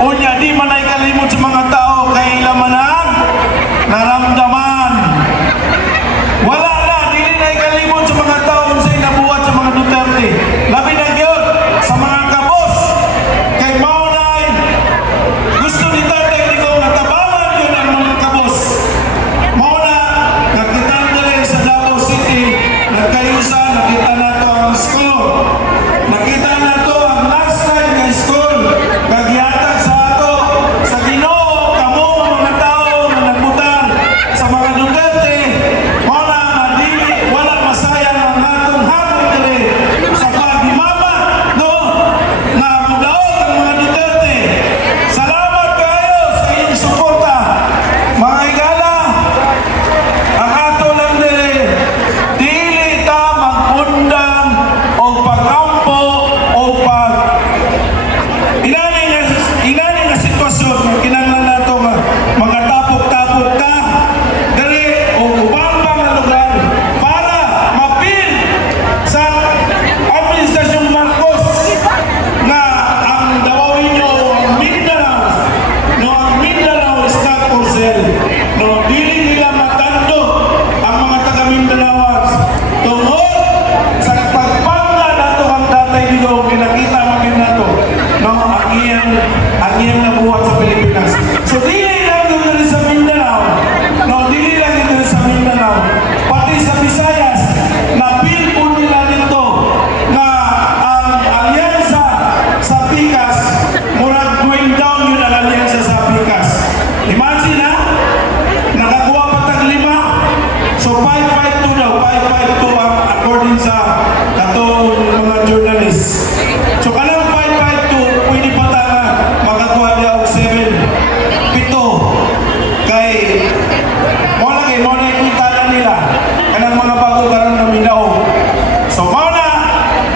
ogni anima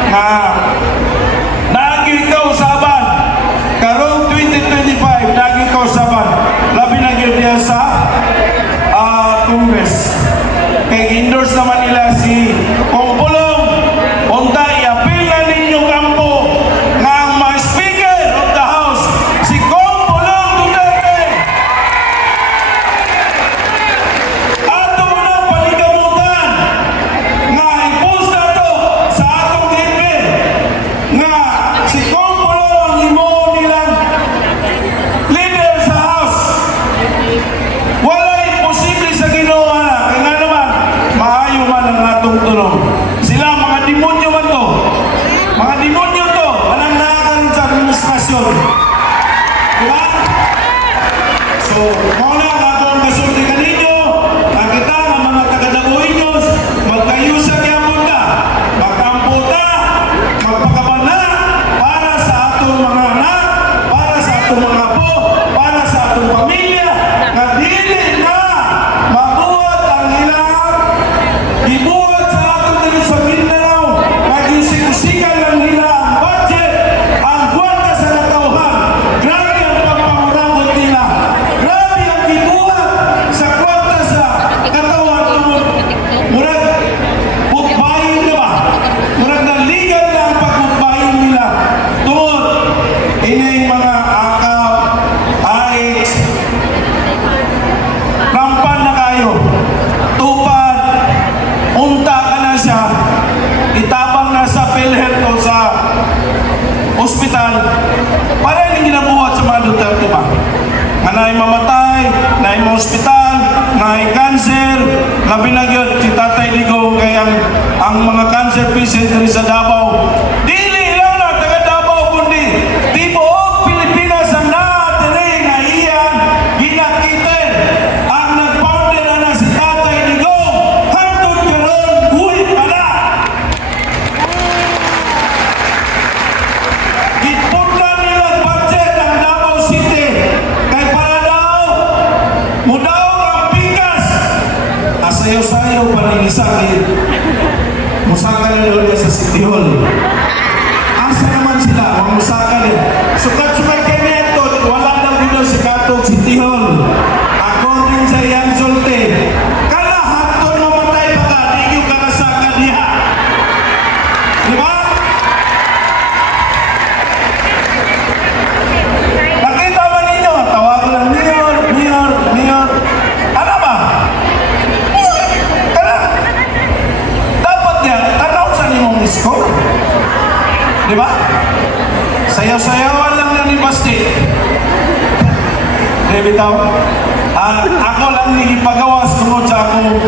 na naaging kausaban karong 2025 naaging kausaban labi na gyud sa uh, Congress. Kay endorse naman nila So, anay mamatay, na mo hospital, na cancer, labi na yun, si Tatay Ligo, ang, ang mga cancer patient sa Davao, di sa kaluluwa sa City Hall. Asa naman sila? Wamusaka Sayaw-sayawan lang yan ni Basti. Ah, ako lang nilipagawas tungod sa akong